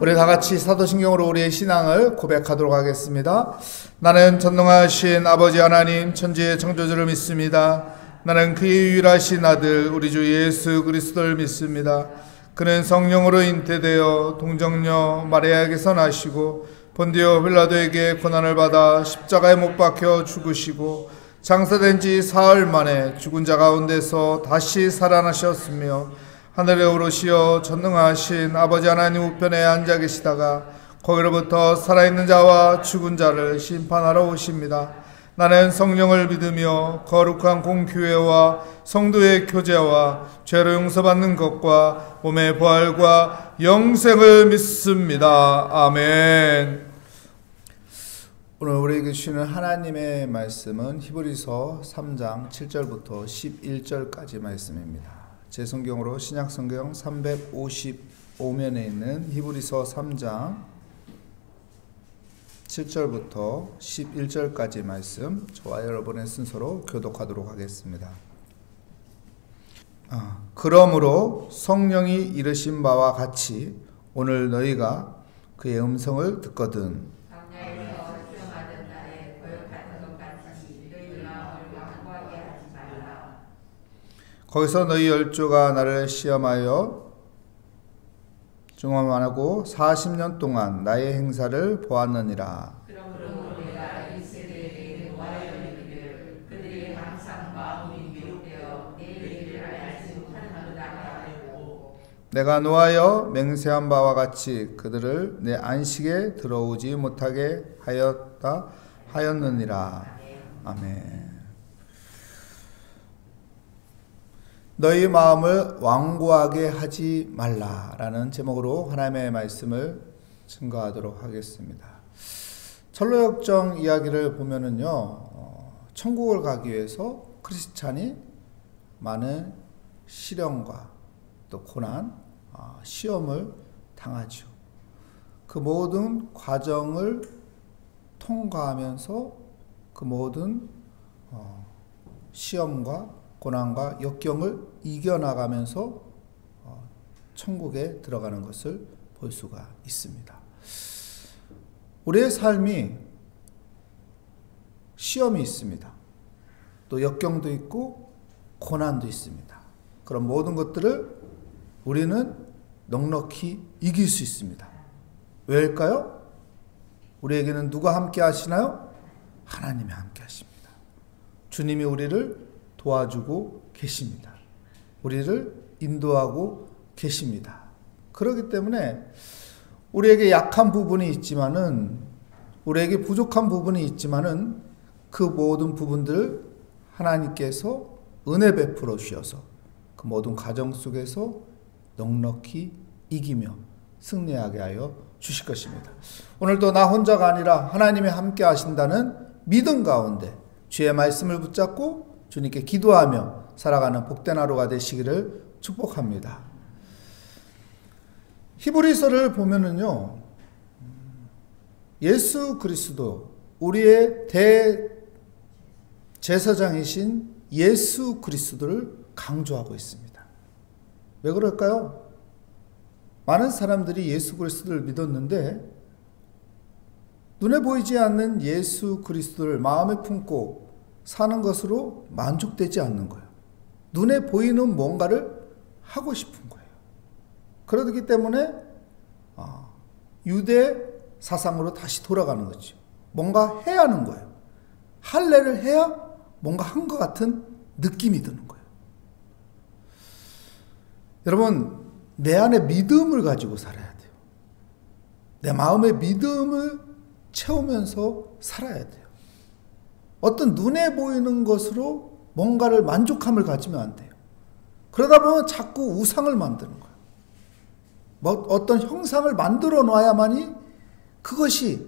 우리 다 같이 사도신경으로 우리의 신앙을 고백하도록 하겠습니다. 나는 전능하신 아버지 하나님 천지의 창조주를 믿습니다. 나는 그의 유일하신 아들 우리 주 예수 그리스도를 믿습니다. 그는 성령으로 잉태되어 동정녀 마리아에게서 나시고 본디오 빌라도에게 고난을 받아 십자가에 못 박혀 죽으시고 장사된 지 사흘 만에 죽은 자 가운데서 다시 살아나셨으며 하늘에 오르시어 전능하신 아버지 하나님 우편에 앉아 계시다가 거기로부터 살아있는 자와 죽은 자를 심판하러 오십니다. 나는 성령을 믿으며 거룩한 공교회와 성도의 교제와 죄로 용서받는 것과 몸의 부활과 영생을 믿습니다. 아멘. 오늘 우리에게 주시는 하나님의 말씀은 히브리서 3장 7절부터 11절까지 말씀입니다. 제 성경으로 신약성경 355면에 있는 히브리서 3장 7절부터 11절까지 말씀, 저와 여러분의 순서로 교독하도록 하겠습니다. 그러므로 성령이 이르신 바와 같이 오늘 너희가 그의 음성을 듣거든 거기서 너희 열조가 나를 시험하여 증언하고 40년 동안 나의 행사를 보았느니라. 그러므로 내가 이 세대에게 노하여 이르기를 그들이 항상 마음이 미혹되어 내 얘기를 알지 못하는도다 하고 내가 노하여 맹세한 바와 같이 그들을 내 안식에 들어오지 못하게 하였느니라. 아멘. 너희 마음을 완고하게 하지 말라라는 제목으로 하나님의 말씀을 증거하도록 하겠습니다. 철로역정 이야기를 보면은요, 천국을 가기 위해서 크리스찬이 많은 시련과 또 고난, 시험을 당하죠. 그 모든 과정을 통과하면서 그 모든 시험과 고난과 역경을 이겨나가면서 천국에 들어가는 것을 볼 수가 있습니다. 우리의 삶이 시험이 있습니다. 또 역경도 있고 고난도 있습니다. 그런 모든 것들을 우리는 넉넉히 이길 수 있습니다. 왜일까요? 우리에게는 누가 함께 하시나요? 하나님이 함께 하십니다. 주님이 우리를 도와주고 계십니다. 우리를 인도하고 계십니다. 그렇기 때문에 우리에게 약한 부분이 있지만은, 우리에게 부족한 부분이 있지만은 그 모든 부분들을 하나님께서 은혜 베풀어 주셔서 그 모든 과정 속에서 넉넉히 이기며 승리하게 하여 주실 것입니다. 오늘도 나 혼자가 아니라 하나님이 함께 하신다는 믿음 가운데 주의 말씀을 붙잡고 주님께 기도하며 살아가는 복된 하루가 되시기를 축복합니다. 히브리서를 보면은요, 예수 그리스도, 우리의 대제사장이신 예수 그리스도를 강조하고 있습니다. 왜 그럴까요? 많은 사람들이 예수 그리스도를 믿었는데 눈에 보이지 않는 예수 그리스도를 마음에 품고 사는 것으로 만족되지 않는 거예요. 눈에 보이는 뭔가를 하고 싶은 거예요. 그렇기 때문에 유대 사상으로 다시 돌아가는 거죠. 뭔가 해야 하는 거예요. 할례를 해야 뭔가 한 것 같은 느낌이 드는 거예요. 여러분, 내 안에 믿음을 가지고 살아야 돼요. 내 마음의 믿음을 채우면서 살아야 돼요. 어떤 눈에 보이는 것으로 뭔가를 만족함을 가지면 안 돼요. 그러다 보면 자꾸 우상을 만드는 거예요. 어떤 형상을 만들어 놔야만이 그것이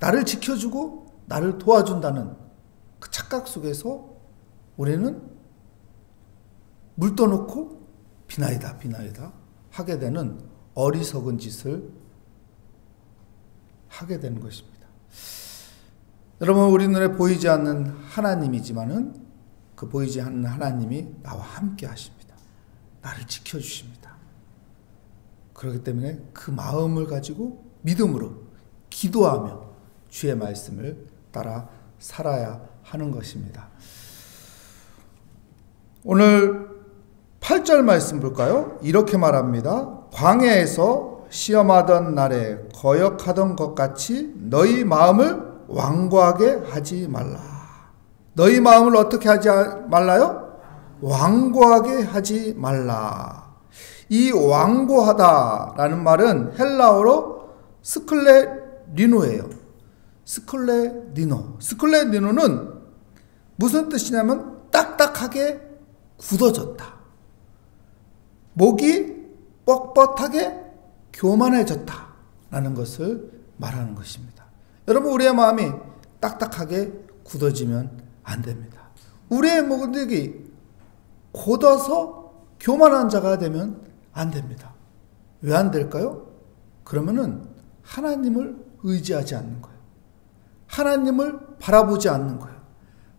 나를 지켜주고 나를 도와준다는 그 착각 속에서 우리는 물 떠놓고 비나이다 하게 되는 어리석은 짓을 하게 되는 것입니다. 여러분, 우리 눈에 보이지 않는 하나님이지만은 그 보이지 않는 하나님이 나와 함께 하십니다. 나를 지켜주십니다. 그렇기 때문에 그 마음을 가지고 믿음으로 기도하며 주의 말씀을 따라 살아야 하는 것입니다. 오늘 8절 말씀 볼까요? 이렇게 말합니다. 광야에서 시험하던 날에 거역하던 것 같이 너희 마음을 완고하게 하지 말라. 너희 마음을 어떻게 하지 말라요? 완고하게 하지 말라. 이 완고하다라는 말은 헬라어로 스클레리노예요. 스클레리노. 스클레리노는 무슨 뜻이냐면 딱딱하게 굳어졌다. 목이 뻣뻣하게 교만해졌다 라는 것을 말하는 것입니다. 여러분, 우리의 마음이 딱딱하게 굳어지면 안 됩니다. 우리의 목이 곧어서 교만한 자가 되면 안 됩니다. 왜 안 될까요? 그러면은 하나님을 의지하지 않는 거예요. 하나님을 바라보지 않는 거예요.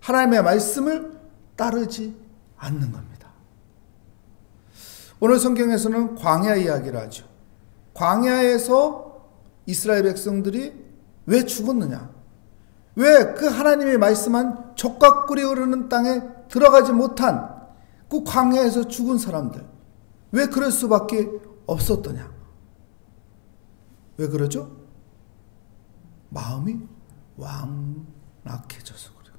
하나님의 말씀을 따르지 않는 겁니다. 오늘 성경에서는 광야 이야기를 하죠. 광야에서 이스라엘 백성들이 왜 죽었느냐? 왜 그 하나님의 말씀한 젖과 꿀이 흐르는 땅에 들어가지 못한 그 광야에서 죽은 사람들, 왜 그럴 수밖에 없었더냐? 왜 그러죠? 마음이 완악해져서 그래요.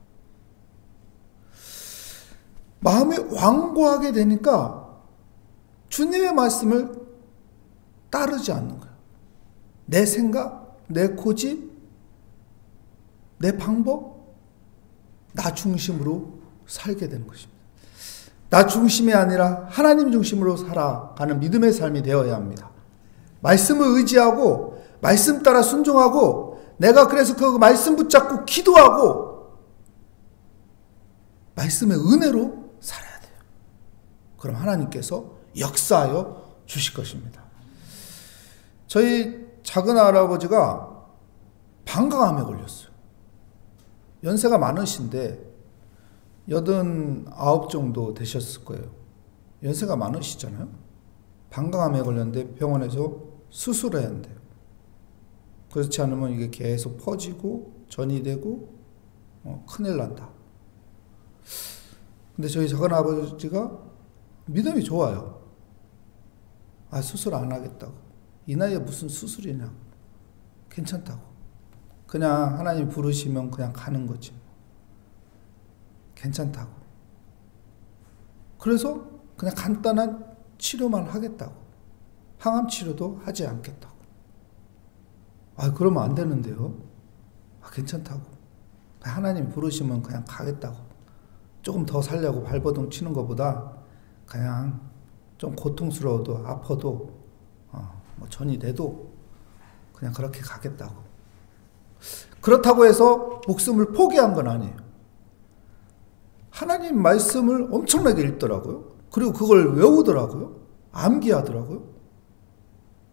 마음이 완고하게 되니까 주님의 말씀을 따르지 않는 거예요. 내 생각, 내 고집, 내 방법, 나 중심으로 살게 되는 것입니다. 나 중심이 아니라 하나님 중심으로 살아가는 믿음의 삶이 되어야 합니다. 말씀을 의지하고 말씀 따라 순종하고 내가 그래서 그 말씀 붙잡고 기도하고 말씀의 은혜로 살아야 돼요. 그럼 하나님께서 역사하여 주실 것입니다. 저희 작은 할아버지가 방광암에 걸렸어요. 연세가 많으신데 89 정도 되셨을 거예요. 연세가 많으시잖아요. 방광암에 걸렸는데 병원에서 수술해야 한대요. 그렇지 않으면 이게 계속 퍼지고 전이 되고 큰일 난다. 근데 저희 작은 아버지가 믿음이 좋아요. 수술 안 하겠다고. 이 나이에 무슨 수술이냐. 괜찮다고. 그냥 하나님 부르시면 그냥 가는 거지. 괜찮다고. 그래서 그냥 간단한 치료만 하겠다고. 항암 치료도 하지 않겠다고. 그러면 안 되는데요. 괜찮다고. 하나님 부르시면 그냥 가겠다고. 조금 더 살려고 발버둥 치는 것보다 그냥 좀 고통스러워도 아파도 전이 돼도 그냥 그렇게 가겠다고. 그렇다고 해서 목숨을 포기한 건 아니에요. 하나님 말씀을 엄청나게 읽더라고요. 그리고 그걸 외우더라고요. 암기하더라고요.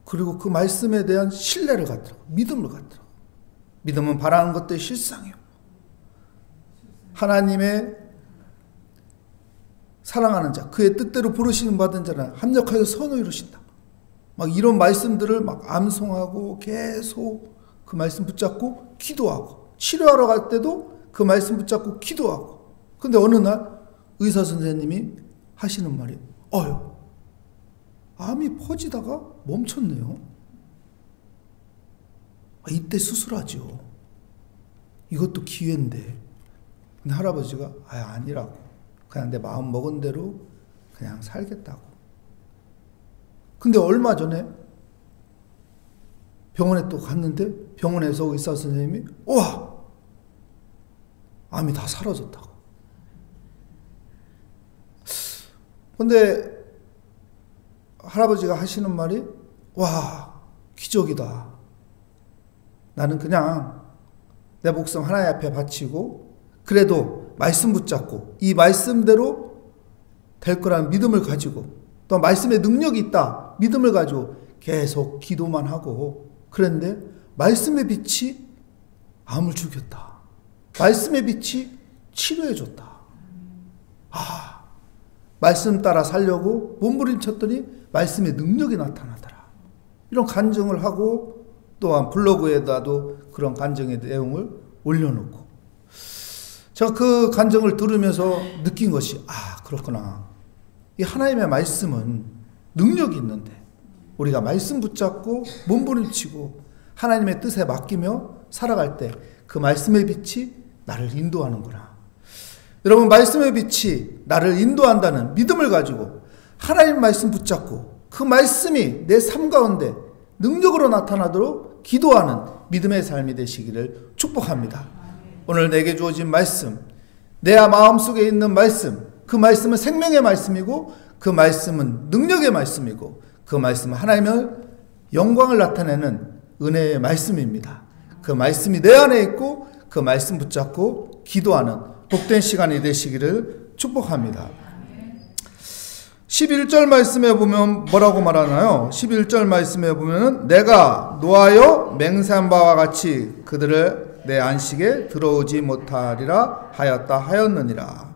그리고 그 말씀에 대한 신뢰를 갖더라고요. 믿음을 갖더라고요. 믿음은 바라는 것들이 실상이에요. 하나님의 사랑하는 자, 그의 뜻대로 부르시는 받은 자는 합력하여 선을 이루신다. 막 이런 말씀들을 막 암송하고 계속 그 말씀 붙잡고 기도하고, 치료하러 갈 때도 그 말씀 붙잡고 기도하고. 근데 어느 날 의사 선생님이 하시는 말이 암이 퍼지다가 멈췄네요. 이때 수술하죠. 이것도 기회인데. 근데 할아버지가 아니라고. 그냥 내 마음 먹은 대로 그냥 살겠다고. 근데 얼마 전에 병원에 또 갔는데 병원에서 의사 선생님이 암이 다 사라졌다고. 근데 할아버지가 하시는 말이 기적이다. 나는 그냥 내 목숨 하나님 앞에 바치고 그래도 말씀 붙잡고 이 말씀대로 될 거라는 믿음을 가지고 또 말씀에 능력이 있다 믿음을 가지고 계속 기도만 하고 그랬는데 말씀의 빛이 암을 죽였다. 말씀의 빛이 치료해줬다. 말씀 따라 살려고 몸부림쳤더니 말씀의 능력이 나타나더라. 이런 간증을 하고 또한 블로그에다도 그런 간증의 내용을 올려놓고 제가 그 간증을 들으면서 느낀 것이 그렇구나. 이 하나님의 말씀은 능력이 있는데 우리가 말씀 붙잡고 몸부림치고 하나님의 뜻에 맡기며 살아갈 때 그 말씀의 빛이 나를 인도하는구나. 여러분, 말씀의 빛이 나를 인도한다는 믿음을 가지고 하나님 말씀 붙잡고 그 말씀이 내 삶 가운데 능력으로 나타나도록 기도하는 믿음의 삶이 되시기를 축복합니다. 오늘 내게 주어진 말씀, 내 마음속에 있는 말씀, 그 말씀은 생명의 말씀이고 그 말씀은 능력의 말씀이고 그 말씀은 하나님의 영광을 나타내는 은혜의 말씀입니다. 그 말씀이 내 안에 있고 그 말씀 붙잡고 기도하는 복된 시간이 되시기를 축복합니다. 11절 말씀에 보면 뭐라고 말하나요? 11절 말씀에 보면 내가 노하여 맹세한 바와 같이 그들을 내 안식에 들어오지 못하리라 하였느니라.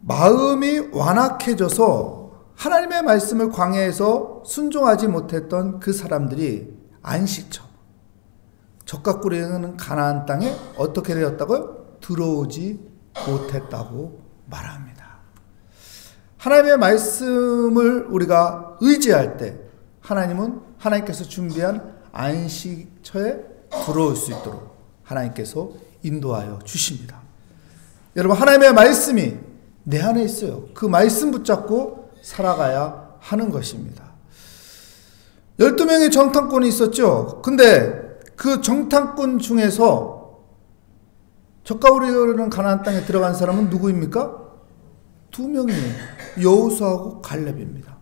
마음이 완악해져서 하나님의 말씀을 광야에서 순종하지 못했던 그 사람들이 안식처 젖과 꿀이 흐르는 가나안 땅에 어떻게 되었다고요? 들어오지 못했다고 말합니다. 하나님의 말씀을 우리가 의지할 때 하나님께서 준비한 안식처에 들어올 수 있도록 하나님께서 인도하여 주십니다. 여러분, 하나님의 말씀이 내 안에 있어요. 그 말씀 붙잡고 살아가야 하는 것입니다. 12명의 정탐꾼이 있었죠. 근데 그 정탐꾼 중에서 젖과 꿀이 흐르는 가나안 땅에 들어간 사람은 누구입니까? 2명이에요. 여호수아하고 갈렙입니다.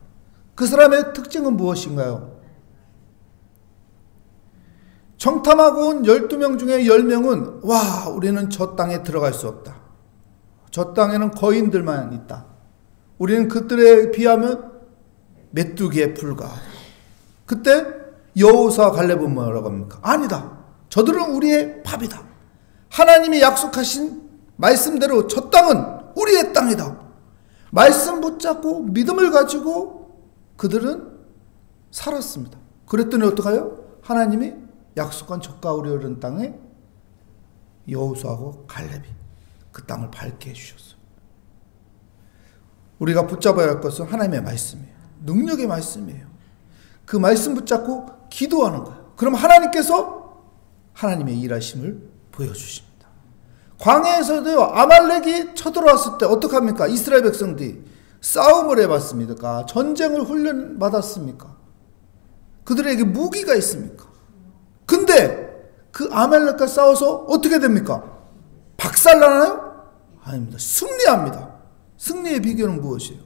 그 사람의 특징은 무엇인가요? 정탐하고 온 12명 중에 10명은 우리는 저 땅에 들어갈 수 없다. 저 땅에는 거인들만 있다. 우리는 그들에 비하면 메뚜기에 불과하다. 그때 여호수아 갈렙은 뭐라고 합니까? 아니다. 저들은 우리의 밥이다. 하나님이 약속하신 말씀대로 저 땅은 우리의 땅이다. 말씀 붙잡고 믿음을 가지고 그들은 살았습니다. 그랬더니 어떡해요? 하나님이 약속한 젖과 꿀이 흐르는 땅에 여호수아하고 갈렙이 그 땅을 밟게 해주셨어요. 우리가 붙잡아야 할 것은 하나님의 말씀이에요. 능력의 말씀이에요. 그 말씀 붙잡고 기도하는 거예요. 그럼 하나님께서 하나님의 일하심을 보여주십니다. 광야에서도요, 아말렉이 쳐들어왔을 때 어떡합니까? 이스라엘 백성들이 싸움을 해봤습니까? 전쟁을 훈련받았습니까? 그들에게 무기가 있습니까? 근데 그 아말렉과 싸워서 어떻게 됩니까? 박살나나요? 아닙니다. 승리합니다. 승리의 비결은 무엇이에요?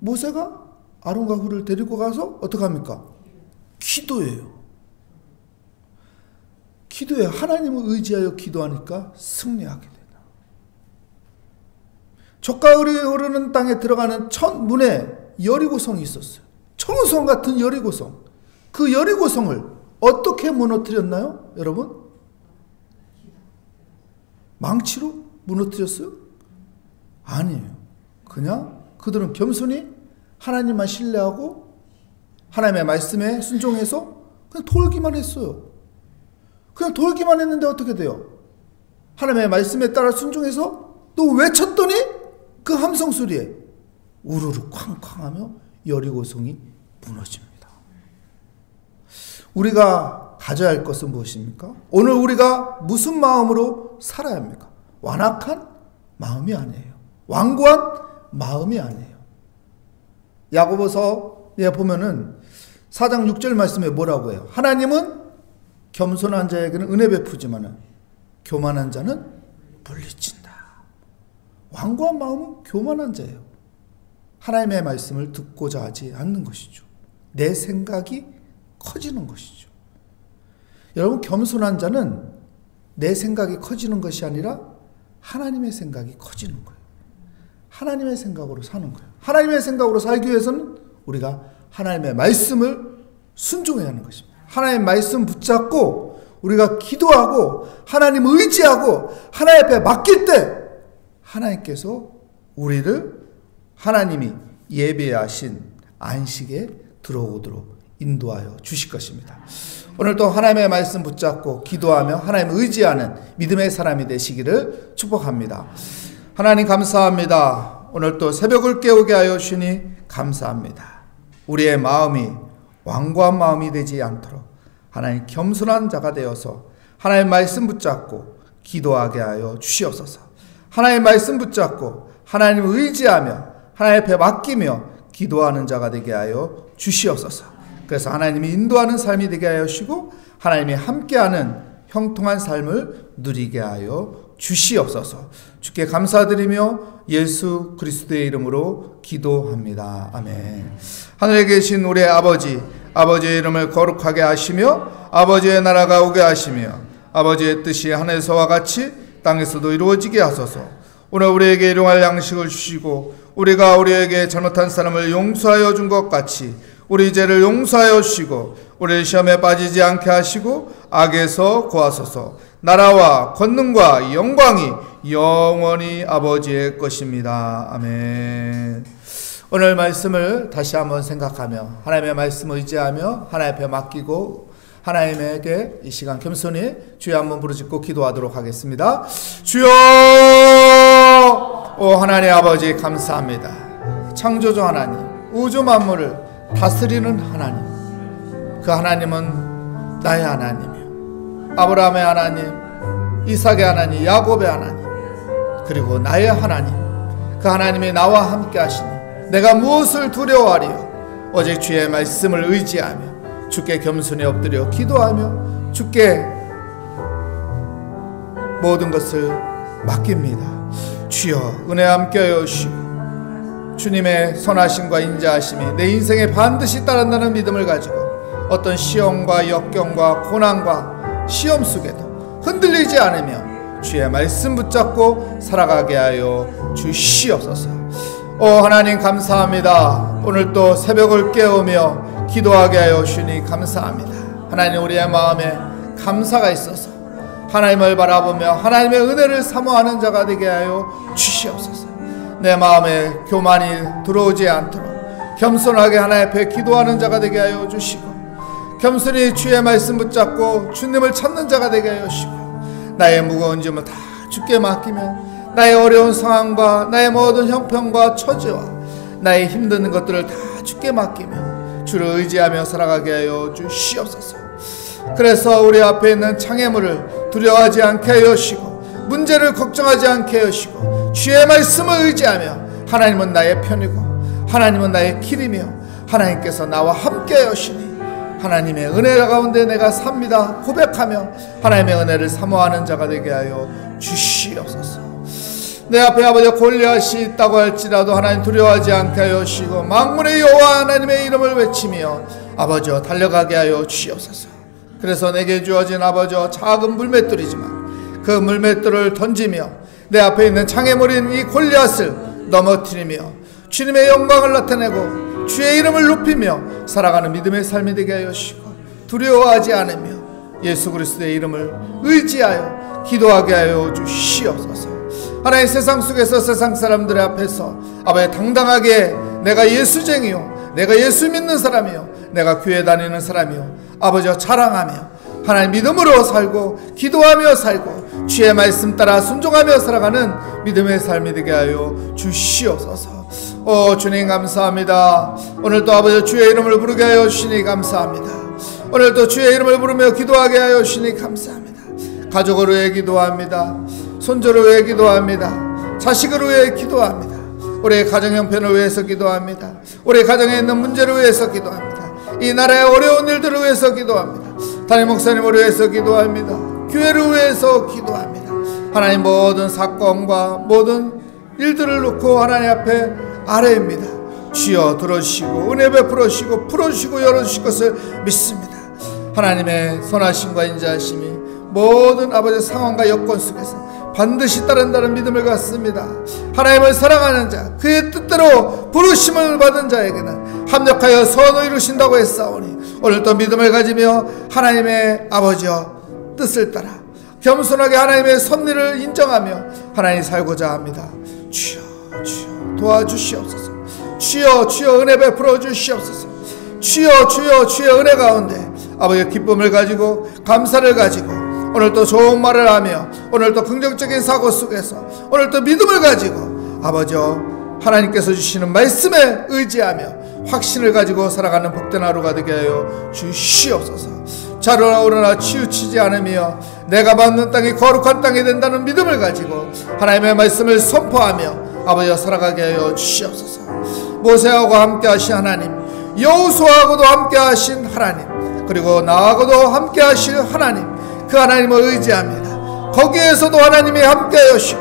모세가 아론과 훌을 데리고 가서 어떻게 합니까? 기도해요. 기도해. 하나님을 의지하여 기도하니까 승리하게 된다. 젖과 꿀이 흐르는 땅에 들어가는 첫 문에 여리고성이 있었어요. 청성 같은 여리고성. 그 여리고성을 어떻게 무너뜨렸나요? 여러분? 망치로 무너뜨렸어요? 아니에요. 그냥 그들은 겸손히 하나님만 신뢰하고 하나님의 말씀에 순종해서 그냥 돌기만 했어요. 그냥 돌기만 했는데 어떻게 돼요? 하나님의 말씀에 따라 순종해서 또 외쳤더니 그 함성 소리에 우르르 쾅쾅 하며 여리고성이 무너집니다. 우리가 가져야 할 것은 무엇입니까? 오늘 우리가 무슨 마음으로 살아야 합니까? 완악한 마음이 아니에요. 완고한 마음이 아니에요. 야고보서에 보면은 4장 6절 말씀에 뭐라고 해요? 하나님은 겸손한 자에게는 은혜 베푸지만은 교만한 자는 물리친다. 완고한 마음은 교만한 자예요. 하나님의 말씀을 듣고자 하지 않는 것이죠. 내 생각이 커지는 것이죠. 여러분, 겸손한 자는 내 생각이 커지는 것이 아니라 하나님의 생각이 커지는 거예요. 하나님의 생각으로 사는 거예요. 하나님의 생각으로 살기 위해서는 우리가 하나님의 말씀을 순종해야 하는 것입니다. 하나님의 말씀 붙잡고 우리가 기도하고 하나님 의지하고 하나님 앞에 맡길 때 하나님께서 우리를 하나님이 예비하신 안식에 들어오도록 인도하여 주실 것입니다. 오늘도 하나님의 말씀 붙잡고 기도하며 하나님 의지하는 믿음의 사람이 되시기를 축복합니다. 하나님 감사합니다. 오늘 또 새벽을 깨우게 하여 주시니 감사합니다. 우리의 마음이 완고한 마음이 되지 않도록 하나님 겸손한 자가 되어서 하나님 말씀 붙잡고 기도하게 하여 주시옵소서. 하나님 말씀 붙잡고 하나님 의지하며 하나님 앞에 맡기며 기도하는 자가 되게 하여 주시옵소서. 그래서 하나님이 인도하는 삶이 되게 하여 주시고 하나님이 함께하는 형통한 삶을 누리게 하여 주시옵소서. 주께 감사드리며 예수 그리스도의 이름으로 기도합니다. 아멘. 하늘에 계신 우리 아버지의 이름을 거룩하게 하시며 아버지의 나라가 오게 하시며 아버지의 뜻이 하늘에서와 같이 땅에서도 이루어지게 하소서. 오늘 우리에게 일용할 양식을 주시고 우리가 우리에게 잘못한 사람을 용서하여 준 것 같이 우리 죄를 용서하여 주시고 우리를 시험에 빠지지 않게 하시고 악에서 구하소서. 나라와 권능과 영광이 영원히 아버지의 것입니다. 아멘. 오늘 말씀을 다시 한번 생각하며 하나님의 말씀을 의지하며 하나님 앞에 맡기고 하나님에게 이 시간 겸손히 주여 한번 부르짖고 기도하도록 하겠습니다. 주여! 오 하나님 아버지 감사합니다. 창조주 하나님, 우주 만물을 다스리는 하나님, 그 하나님은 나의 하나님이요 아브라함의 하나님, 이삭의 하나님, 야곱의 하나님, 그리고 나의 하나님, 그 하나님이 나와 함께 하시니 내가 무엇을 두려워하리요? 오직 주의 말씀을 의지하며 주께 겸손히 엎드려 기도하며 주께 모든 것을 맡깁니다. 주여 은혜 함께하여 주시고 주님의 선하심과 인자하심이 내 인생에 반드시 따른다는 믿음을 가지고 어떤 시험과 역경과 고난과 시험 속에도 흔들리지 않으며 주의 말씀 붙잡고 살아가게 하여 주시옵소서. 오 하나님 감사합니다. 오늘 또 새벽을 깨우며 기도하게 하여 주시니 감사합니다. 하나님 우리의 마음에 감사가 있어서 하나님을 바라보며 하나님의 은혜를 사모하는 자가 되게 하여 주시옵소서. 내 마음에 교만이 들어오지 않도록 겸손하게 하나님 앞에 기도하는 자가 되게 하여 주시고 겸손히 주의 말씀 붙잡고 주님을 찾는 자가 되게 하여 주시고 나의 무거운 짐을 다 주께 맡기며 나의 어려운 상황과 나의 모든 형편과 처지와 나의 힘든 것들을 다 주께 맡기며 주를 의지하며 살아가게 하여 주시옵소서. 그래서 우리 앞에 있는 장애물을 두려워하지 않게 하여 주시고 문제를 걱정하지 않게 하여 주시고 주의 말씀을 의지하며 하나님은 나의 편이고 하나님은 나의 길이며 하나님께서 나와 함께 하여 주시니 하나님의 은혜 가운데 내가 삽니다 고백하며 하나님의 은혜를 사모하는 자가 되게 하여 주시옵소서. 내 앞에 아버지 골리앗이 있다고 할지라도 하나님 두려워하지 않게 하여 주시고 만군의 여호와 하나님의 이름을 외치며 아버지 달려가게 하여 주시옵소서. 그래서 내게 주어진 아버지 작은 물맷돌이지만 그 물맷돌을 던지며 내 앞에 있는 장애물인 이 골리앗을 넘어뜨리며 주님의 영광을 나타내고 주의 이름을 높이며 살아가는 믿음의 삶이 되게 하여 주시고 두려워하지 않으며 예수 그리스도의 이름을 의지하여 기도하게 하여 주시옵소서. 하나님 세상 속에서 세상 사람들 앞에서 아버지 당당하게 내가 예수쟁이요 내가 예수 믿는 사람이요 내가 교회 다니는 사람이요 아버지와 자랑하며 하나님 믿음으로 살고 기도하며 살고 주의 말씀 따라 순종하며 살아가는 믿음의 삶이 되게 하여 주시옵소서. 오 주님 감사합니다. 오늘도 아버지 주의 이름을 부르게 하여 주시니 감사합니다. 오늘도 주의 이름을 부르며 기도하게 하여 주시니 감사합니다. 가족을 위해 기도합니다. 손주를 위해 기도합니다. 자식을 위해 기도합니다. 우리의 가정 형편을 위해서 기도합니다. 우리 가정에 있는 문제를 위해서 기도합니다. 이 나라의 어려운 일들을 위해서 기도합니다. 담임 목사님을 위해서 기도합니다. 교회를 위해서 기도합니다. 하나님 모든 사건과 모든 일들을 놓고 하나님 앞에 아뢰입니다. 주여 들어주시고 은혜 베풀어 주시고 풀어주시고 열어주실 것을 믿습니다. 하나님의 선하심과 인자하심이 모든 아버지의 상황과 여건 속에서 반드시 따른다는 믿음을 갖습니다. 하나님을 사랑하는 자 그의 뜻대로 부르심을 받은 자에게는 합력하여 선을 이루신다고 했사오니 오늘도 믿음을 가지며 하나님의 아버지여 뜻을 따라 겸손하게 하나님의 섭리를 인정하며 하나님 살고자 합니다. 주여 도와주시옵소서. 주여 주여 은혜 베풀어 주시옵소서. 주여 주여 주여 은혜 가운데 아버지 기쁨을 가지고 감사를 가지고 오늘도 좋은 말을 하며 오늘도 긍정적인 사고 속에서 오늘도 믿음을 가지고 아버지 하나님께서 주시는 말씀에 의지하며 확신을 가지고 살아가는 복된 하루가 되게 하여 주시옵소서. 자로나 오르나 치우치지 않으며 내가 받는 땅이 거룩한 땅이 된다는 믿음을 가지고 하나님의 말씀을 선포하며 아버지와 살아가게 하여 주시옵소서. 모세하고 함께 하신 하나님, 여호수아하고도 함께 하신 하나님, 그리고 나하고도 함께 하신 하나님, 그 하나님을 의지합니다. 거기에서도 하나님이 함께 하시고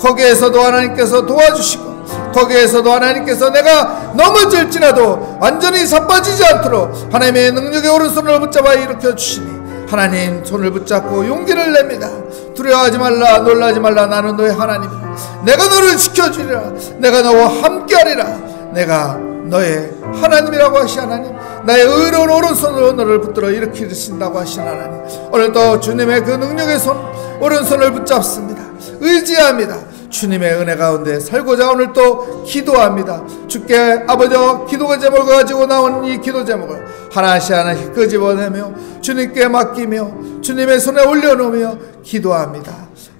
거기에서도 하나님께서 도와주시고 거기에서도 하나님께서 내가 넘어질지라도 완전히 자빠지지 않도록 하나님의 능력의 오른손을 붙잡아 일으켜 주시니 하나님 손을 붙잡고 용기를 냅니다. 두려워하지 말라, 놀라지 말라. 나는 너의 하나님이라. 내가 너를 지켜주리라. 내가 너와 함께하리라. 내가 너의 하나님이라고 하신 하나님, 나의 의로운 오른손으로 너를 붙들어 일으키신다고 하신 하나님, 오늘도 주님의 그 능력의 손, 오른손을 붙잡습니다. 의지합니다. 주님의 은혜 가운데 살고자 오늘 또 기도합니다. 주께 아버지와 기도 제목을 가지고 나온 이 기도 제목을 하나씩 하나씩 끄집어내며 주님께 맡기며 주님의 손에 올려놓으며 기도합니다.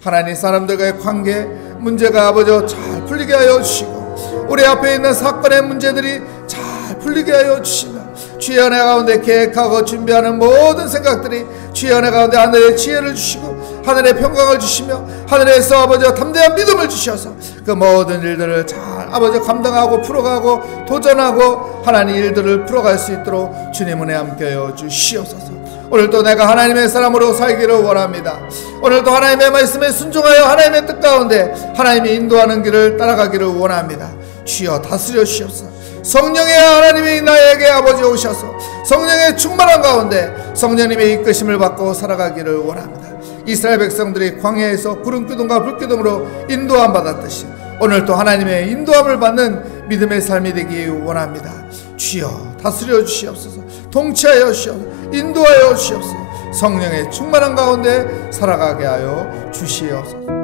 하나님, 사람들과의 관계 문제가 아버지 잘 풀리게 하여 주시고 우리 앞에 있는 사건의 문제들이 잘 풀리게 하여 주시며 주의 은혜 가운데 계획하고 준비하는 모든 생각들이 주의 은혜 가운데 하늘의 지혜를 주시고 하늘의 평강을 주시며 하늘에서 아버지와 담대한 믿음을 주셔서 그 모든 일들을 잘 아버지 감당하고 풀어가고 도전하고 하나님 일들을 풀어갈 수 있도록 주님 은혜 함께하여 주시옵소서. 오늘도 내가 하나님의 사람으로 살기를 원합니다. 오늘도 하나님의 말씀에 순종하여 하나님의 뜻 가운데 하나님이 인도하는 길을 따라가기를 원합니다. 주여 다스려 주시옵소서. 성령의 하나님이 나에게 아버지 오셔서 성령의 충만한 가운데 성령님의 이끄심을 받고 살아가기를 원합니다. 이스라엘 백성들이 광야에서 구름기둥과 불기둥으로 인도함 받았듯이 오늘도 하나님의 인도함을 받는 믿음의 삶이 되기 원합니다. 주여 다스려 주시옵소서. 통치하여 주시옵소서. 인도하여 주시옵소서. 성령의 충만한 가운데 살아가게 하여 주시옵소서.